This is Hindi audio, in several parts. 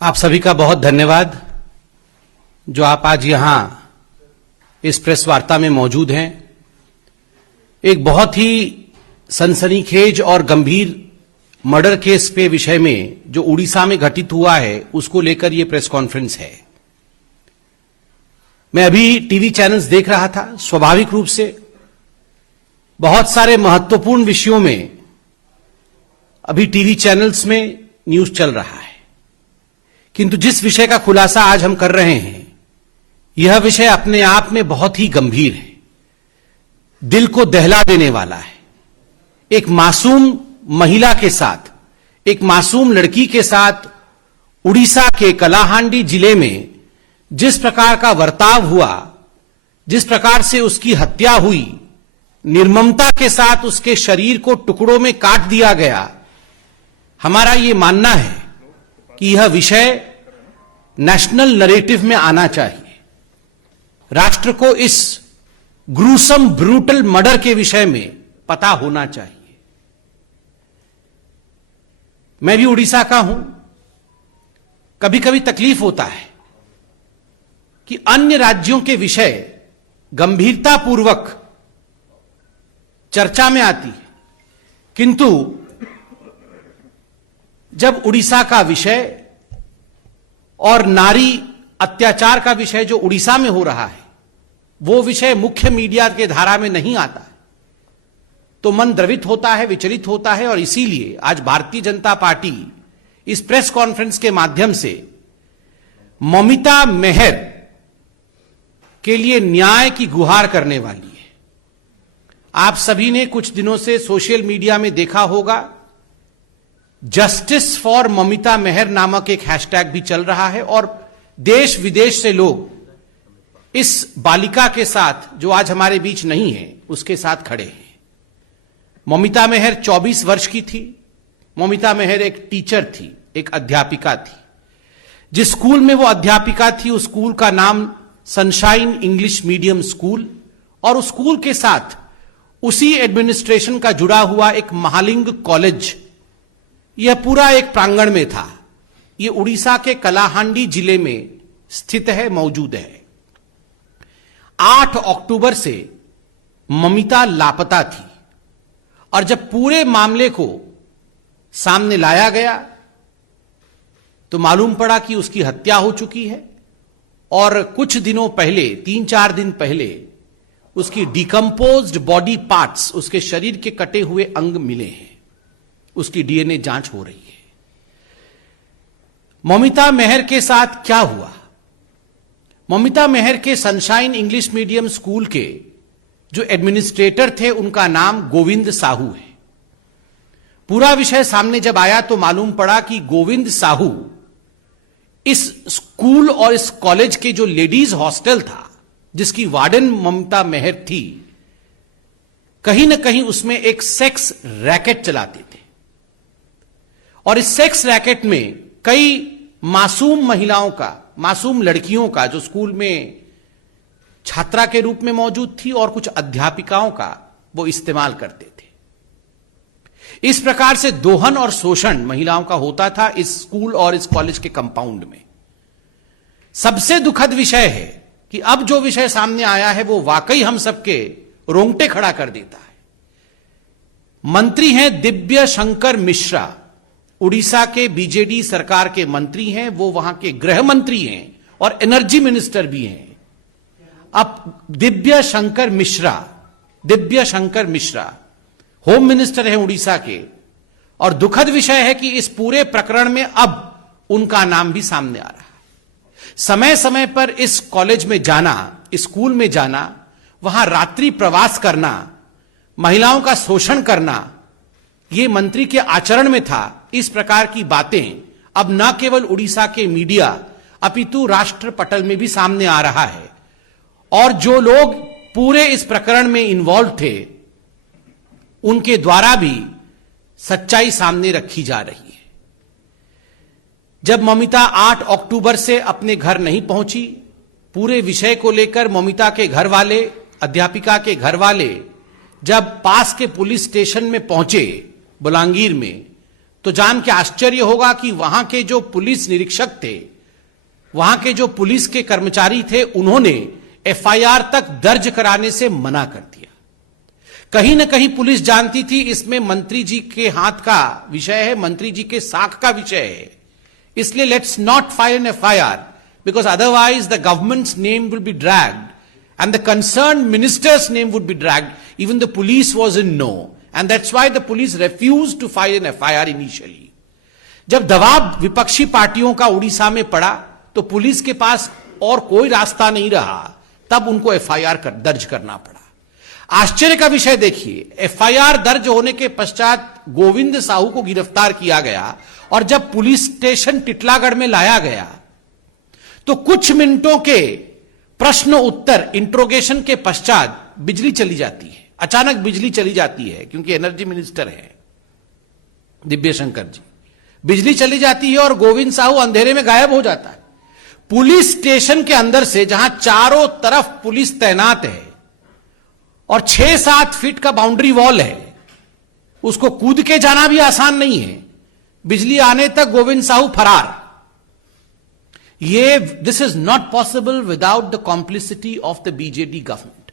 आप सभी का बहुत धन्यवाद जो आप आज यहां इस प्रेस वार्ता में मौजूद हैं। एक बहुत ही सनसनीखेज और गंभीर मर्डर केस पे विषय में जो उड़ीसा में घटित हुआ है उसको लेकर यह प्रेस कॉन्फ्रेंस है। मैं अभी टीवी चैनल्स देख रहा था। स्वाभाविक रूप से बहुत सारे महत्वपूर्ण विषयों में अभी टीवी चैनल्स में न्यूज चल रहा है, किंतु जिस विषय का खुलासा आज हम कर रहे हैं यह विषय अपने आप में बहुत ही गंभीर है, दिल को दहला देने वाला है। एक मासूम महिला के साथ, एक मासूम लड़की के साथ उड़ीसा के कलाहांडी जिले में जिस प्रकार का बर्ताव हुआ, जिस प्रकार से उसकी हत्या हुई, निर्ममता के साथ उसके शरीर को टुकड़ों में काट दिया गया, हमारा यह मानना है कि यह विषय नेशनल नरेटिव में आना चाहिए। राष्ट्र को इस ग्रूसम ब्रूटल मर्डर के विषय में पता होना चाहिए। मैं भी उड़ीसा का हूं। कभी कभी तकलीफ होता है कि अन्य राज्यों के विषय गंभीरतापूर्वक चर्चा में आती है, किंतु जब उड़ीसा का विषय और नारी अत्याचार का विषय जो उड़ीसा में हो रहा है वो विषय मुख्य मीडिया के धारा में नहीं आता है तो मन द्रवित होता है, विचलित होता है। और इसीलिए आज भारतीय जनता पार्टी इस प्रेस कॉन्फ्रेंस के माध्यम से ममिता मेहर के लिए न्याय की गुहार करने वाली है। आप सभी ने कुछ दिनों से सोशल मीडिया में देखा होगा, जस्टिस फॉर ममिता मेहर नामक एक हैशटैग भी चल रहा है और देश विदेश से लोग इस बालिका के साथ, जो आज हमारे बीच नहीं है, उसके साथ खड़े हैं। ममिता मेहर 24 वर्ष की थी। ममिता मेहर एक टीचर थी, एक अध्यापिका थी। जिस स्कूल में वो अध्यापिका थी उस स्कूल का नाम सनशाइन इंग्लिश मीडियम स्कूल, और उस स्कूल के साथ उसी एडमिनिस्ट्रेशन का जुड़ा हुआ एक महालिंग कॉलेज, यह पूरा एक प्रांगण में था। यह उड़ीसा के कलाहांडी जिले में स्थित है, मौजूद है। 8 अक्टूबर से ममिता लापता थी और जब पूरे मामले को सामने लाया गया तो मालूम पड़ा कि उसकी हत्या हो चुकी है और कुछ दिनों पहले, 3-4 दिन पहले, उसकी डिकम्पोज्ड बॉडी पार्ट्स, उसके शरीर के कटे हुए अंग मिले हैं। उसकी डीएनए जांच हो रही है। ममिता मेहर के साथ क्या हुआ? ममिता मेहर के सनशाइन इंग्लिश मीडियम स्कूल के जो एडमिनिस्ट्रेटर थे उनका नाम गोविंद साहू है। पूरा विषय सामने जब आया तो मालूम पड़ा कि गोविंद साहू इस स्कूल और इस कॉलेज के जो लेडीज हॉस्टल था, जिसकी वार्डन ममिता मेहर थी, कहीं ना कहीं उसमें एक सेक्स रैकेट चलाते थे और इस सेक्स रैकेट में कई मासूम महिलाओं का, मासूम लड़कियों का, जो स्कूल में छात्रा के रूप में मौजूद थी, और कुछ अध्यापिकाओं का वो इस्तेमाल करते थे। इस प्रकार से दोहन और शोषण महिलाओं का होता था इस स्कूल और इस कॉलेज के कंपाउंड में। सबसे दुखद विषय है कि अब जो विषय सामने आया है वो वाकई हम सबके रोंगटे खड़ा कर देता है। मंत्री हैं दिव्य शंकर मिश्रा, उड़ीसा के बीजेडी सरकार के मंत्री हैं। वो वहां के गृह मंत्री हैं और एनर्जी मिनिस्टर भी हैं। अब दिव्य शंकर मिश्रा होम मिनिस्टर हैं उड़ीसा के, और दुखद विषय है कि इस पूरे प्रकरण में अब उनका नाम भी सामने आ रहा है। समय समय पर इस कॉलेज में जाना, इस स्कूल में जाना, वहां रात्रि प्रवास करना, महिलाओं का शोषण करना, यह मंत्री के आचरण में था। इस प्रकार की बातें अब न केवल उड़ीसा के मीडिया अपितु राष्ट्र पटल में भी सामने आ रहा है, और जो लोग पूरे इस प्रकरण में इन्वॉल्व थे उनके द्वारा भी सच्चाई सामने रखी जा रही है। जब ममिता 8 अक्टूबर से अपने घर नहीं पहुंची, पूरे विषय को लेकर ममिता के घर वाले, अध्यापिका के घर वाले जब पास के पुलिस स्टेशन में पहुंचे बुलांगीर में, तो जान के आश्चर्य होगा कि वहां के जो पुलिस निरीक्षक थे, वहां के जो पुलिस के कर्मचारी थे, उन्होंने एफआईआर तक दर्ज कराने से मना कर दिया। कहीं ना कहीं पुलिस जानती थी इसमें मंत्री जी के हाथ का विषय है, मंत्री जी के साख का विषय है, इसलिए let's not file an FIR because otherwise the governments name will be dragged and the concerned minister's name would be dragged. Even the police was in no, and that's why the police refused to file an FIR initially. जब दबाव विपक्षी पार्टियों का उड़ीसा में पड़ा तो पुलिस के पास और कोई रास्ता नहीं रहा, तब उनको एफआईआर दर्ज करना पड़ा। आश्चर्य का विषय देखिए, एफआईआर दर्ज होने के पश्चात गोविंद साहू को गिरफ्तार किया गया और जब पुलिस स्टेशन टिटलागढ़ में लाया गया तो कुछ मिनटों के प्रश्न उत्तर इंट्रोगेशन के पश्चात बिजली चली जाती है। अचानक बिजली चली जाती है क्योंकि एनर्जी मिनिस्टर है दिव्य शंकर जी। बिजली चली जाती है और गोविंद साहू अंधेरे में गायब हो जाता है। पुलिस स्टेशन के अंदर से, जहां चारों तरफ पुलिस तैनात है और 6-7 फीट का बाउंड्री वॉल है, उसको कूद के जाना भी आसान नहीं है। बिजली आने तक गोविंद साहू फरार। This is not possible without the complicity of the BJD government.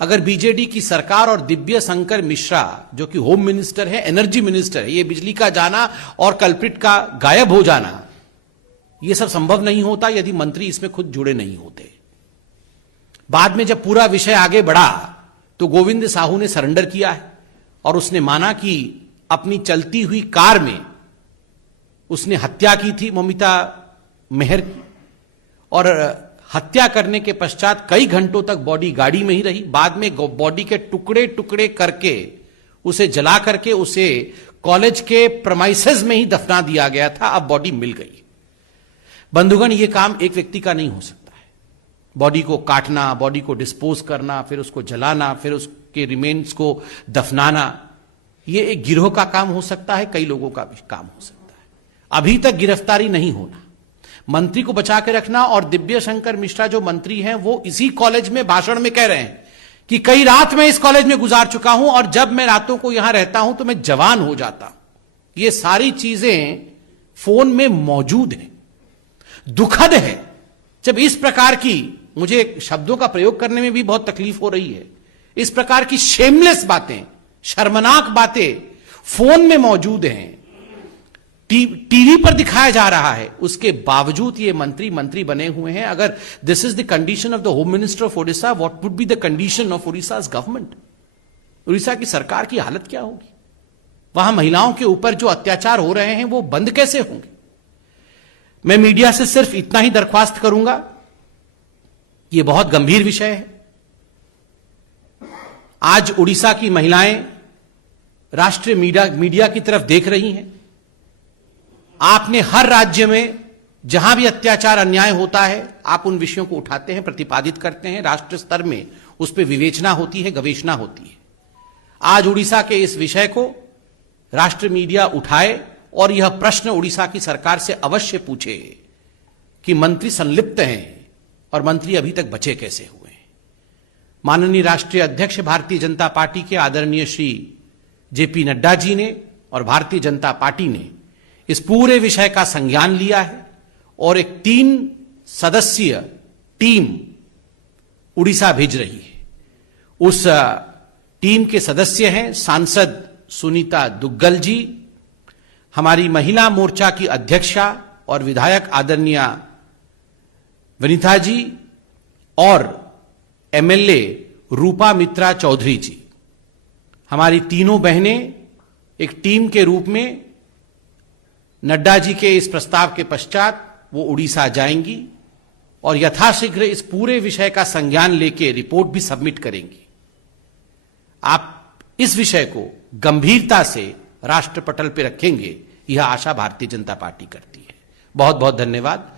अगर बीजेडी की सरकार और दिव्य शंकर मिश्रा जो कि होम मिनिस्टर है, एनर्जी मिनिस्टर है, ये बिजली का जाना और कल्प्रिट का गायब हो जाना, यह सब संभव नहीं होता यदि मंत्री इसमें खुद जुड़े नहीं होते। बाद में जब पूरा विषय आगे बढ़ा तो गोविंद साहू ने सरेंडर किया है और उसने माना कि अपनी चलती हुई कार में उसने हत्या की थी ममिता मेहर की, और हत्या करने के पश्चात कई घंटों तक बॉडी गाड़ी में ही रही। बाद में बॉडी के टुकड़े टुकड़े करके उसे जला करके उसे कॉलेज के प्रमाइसेस में ही दफना दिया गया था। अब बॉडी मिल गई। बंधुगण, यह काम एक व्यक्ति का नहीं हो सकता है। बॉडी को काटना, बॉडी को डिस्पोज करना, फिर उसको जलाना, फिर उसके रिमेन्स को दफनाना, यह एक गिरोह का काम हो सकता है, कई लोगों का भी काम हो सकता है। अभी तक गिरफ्तारी नहीं होना, मंत्री को बचा के रखना। और दिव्य शंकर मिश्रा जो मंत्री हैं वो इसी कॉलेज में भाषण में कह रहे हैं कि कई रात मैं इस कॉलेज में गुजार चुका हूं और जब मैं रातों को यहां रहता हूं तो मैं जवान हो जाता हूं। ये सारी चीजें फोन में मौजूद हैं। दुखद है जब इस प्रकार की, मुझे शब्दों का प्रयोग करने में भी बहुत तकलीफ हो रही है, इस प्रकार की शेमलेस बातें, शर्मनाक बातें फोन में मौजूद हैं, टीवी पर दिखाया जा रहा है, उसके बावजूद ये मंत्री बने हुए हैं। अगर this is the condition of the home minister of Odisha, what would be the condition of Odisha's government? Orissa की सरकार की हालत क्या होगी? वहां महिलाओं के ऊपर जो अत्याचार हो रहे हैं वो बंद कैसे होंगे? मैं मीडिया से सिर्फ इतना ही दरख्वास्त करूंगा, यह बहुत गंभीर विषय है। आज उड़ीसा की महिलाएं राष्ट्रीय मीडिया की तरफ देख रही हैं। आपने हर राज्य में जहां भी अत्याचार अन्याय होता है, आप उन विषयों को उठाते हैं, प्रतिपादित करते हैं, राष्ट्र स्तर में उस पर विवेचना होती है, गवेषणा होती है। आज उड़ीसा के इस विषय को राष्ट्र मीडिया उठाए और यह प्रश्न उड़ीसा की सरकार से अवश्य पूछे कि मंत्री संलिप्त हैं और मंत्री अभी तक बचे कैसे हुए हैं। माननीय राष्ट्रीय अध्यक्ष भारतीय जनता पार्टी के आदरणीय श्री जेपी नड्डा जी ने और भारतीय जनता पार्टी ने इस पूरे विषय का संज्ञान लिया है और एक 3 सदस्यीय टीम उड़ीसा भेज रही है। उस टीम के सदस्य हैं सांसद सुनीता दुग्गल जी, हमारी महिला मोर्चा की अध्यक्षा और विधायक आदरणीय वनिता जी और एमएलए रूपा मित्रा चौधरी जी। हमारी तीनों बहनें एक टीम के रूप में नड्डा जी के इस प्रस्ताव के पश्चात वो उड़ीसा जाएंगी और यथाशीघ्र इस पूरे विषय का संज्ञान लेके रिपोर्ट भी सबमिट करेंगी। आप इस विषय को गंभीरता से राष्ट्र पटल पर रखेंगे, यह आशा भारतीय जनता पार्टी करती है। बहुत बहुत धन्यवाद।